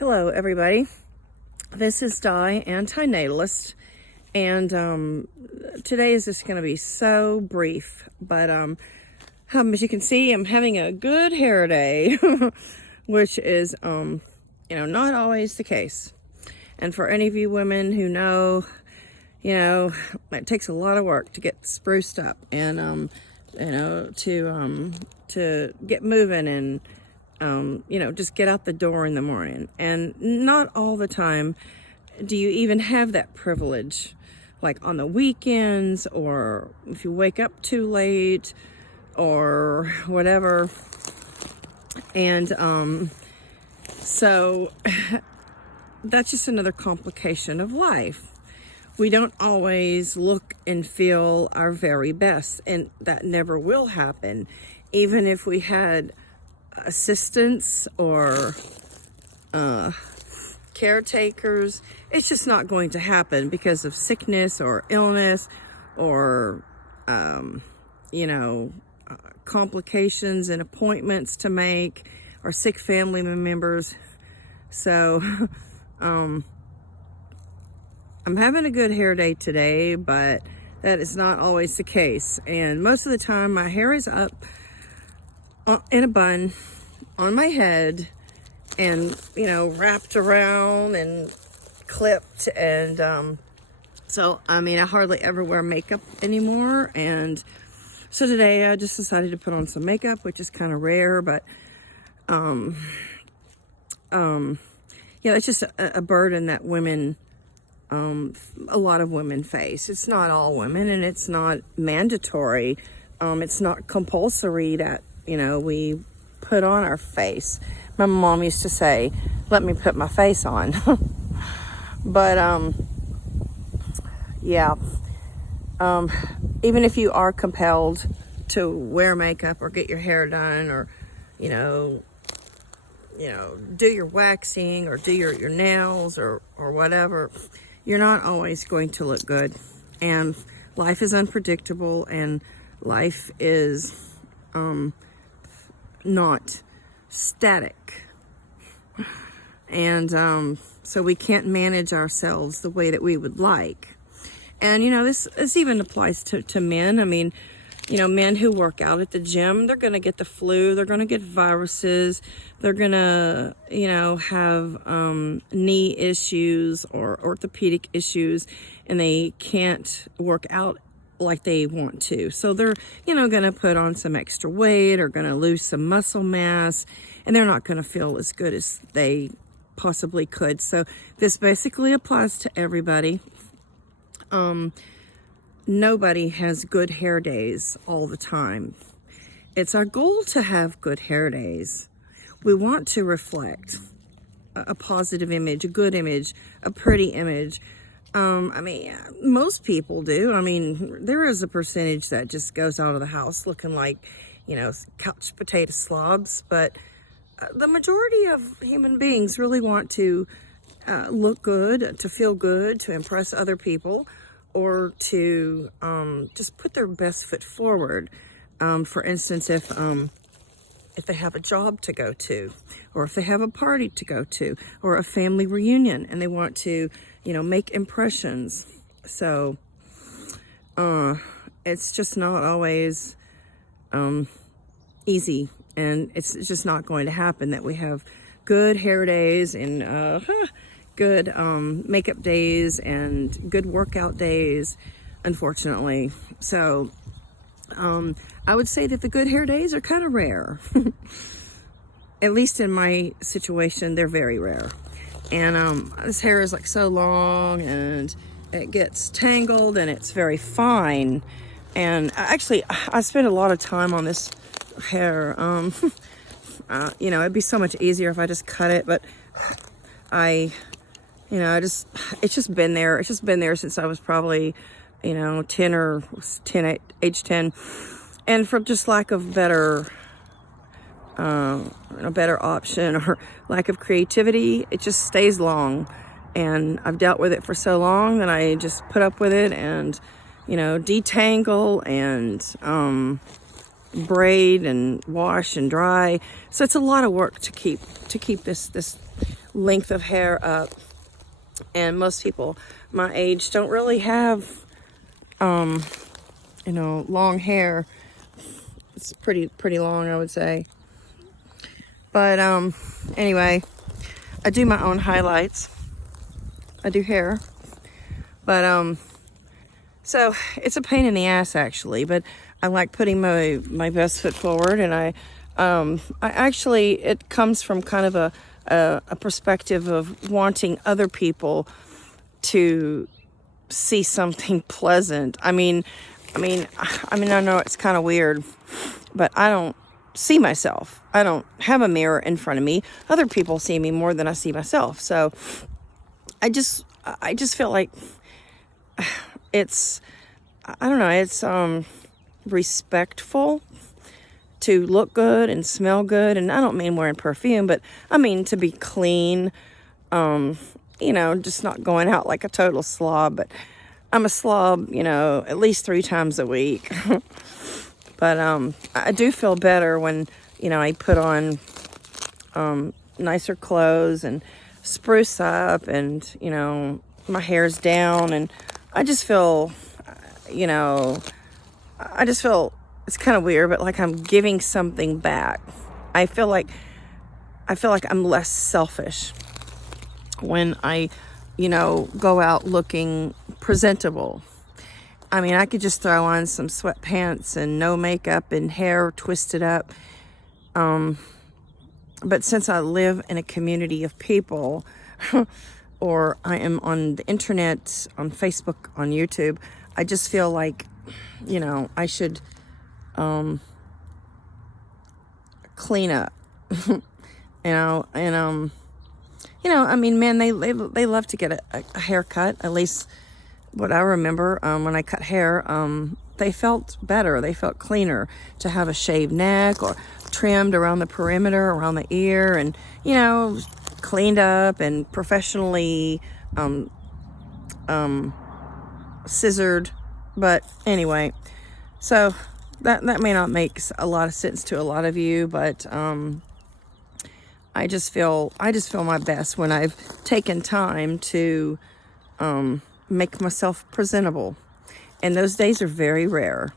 Hello, everybody. This is diANe, antinatalist, and today is just going to be so brief. But as you can see, I'm having a good hair day, which is not always the case. And for any of you women who know, it takes a lot of work to get spruced up and to get moving and just get out the door in the morning. And not all the time do you even have that privilege, like on the weekends or if you wake up too late or whatever. And so that's just another complication of life. We don't always look and feel our very best, and that never will happen, even if we had assistants or caretakers. It's just not going to happen because of sickness or illness or complications and appointments to make or sick family members. So I'm having a good hair day today, but that is not always the case. And most of the time my hair is up in a bun on my head and wrapped around and clipped, and so I hardly ever wear makeup anymore. And so today I just decided to put on some makeup, which is kind of rare, but it's just a burden that women, a lot of women face. It's not all women, and it's not mandatory. It's not compulsory that we put on our face. My mom used to say, let me put my face on. But even if you are compelled to wear makeup or get your hair done or do your waxing or do your nails or whatever, you're not always going to look good. And life is unpredictable, and life is not static. And so we can't manage ourselves the way that we would like. And this even applies to men. Men who work out at the gym, they're going to get the flu, they're going to get viruses, they're going to have knee issues or orthopedic issues, and they can't work out like they want to. So they're going to put on some extra weight or going to lose some muscle mass, and they're not going to feel as good as they possibly could. So this basically applies to everybody. Nobody has good hair days all the time. It's our goal to have good hair days. We want to reflect a positive image, a good image, a pretty image. Most people do. There is a percentage that just goes out of the house looking like, couch potato slobs, but the majority of human beings really want to look good, to feel good, to impress other people, or to just put their best foot forward. For instance, if they have a job to go to, or if they have a party to go to, or a family reunion, and they want to make impressions. So it's just not always easy, and it's just not going to happen that we have good hair days and good makeup days and good workout days, unfortunately. So I would say that the good hair days are kind of rare. At least in my situation, they're very rare. And this hair is like so long, and it gets tangled, and it's very fine. And actually, I spend a lot of time on this hair. It'd be so much easier if I just cut it, but it's just been there. It's just been there since I was probably, 10 or 10, age 10. And for just lack of better option or lack of creativity, it just stays long. And I've dealt with it for so long that I just put up with it and, detangle and braid and wash and dry. So it's a lot of work to keep this length of hair up. And most people my age don't really have long hair. It's pretty long, I would say. But anyway, I do my own highlights. I do hair. But so it's a pain in the ass, actually, but I like putting my best foot forward. And I actually, it comes from kind of a perspective of wanting other people to see something pleasant. I mean, I know it's kind of weird, but I don't see myself. I don't have a mirror in front of me. Other people see me more than I see myself. So I just feel like it's, I don't know, it's respectful to look good and smell good. And I don't mean wearing perfume, but I mean to be clean, just not going out like a total slob. But I'm a slob, at least 3 times a week. But I do feel better when, I put on nicer clothes and spruce up and, my hair's down. And I just feel, it's kind of weird, but like I'm giving something back. I feel like I'm less selfish when I, go out looking presentable. I mean, I could just throw on some sweatpants and no makeup and hair twisted up. But since I live in a community of people, or I am on the internet, on Facebook, on YouTube, I just feel like, I should clean up. Men, they love to get a haircut. At least what I remember, when I cut hair, they felt better. They felt cleaner to have a shaved neck or trimmed around the perimeter, around the ear, and, cleaned up and professionally scissored. But anyway, so that may not make a lot of sense to a lot of you, but I just feel my best when I've taken time to make myself presentable, and those days are very rare.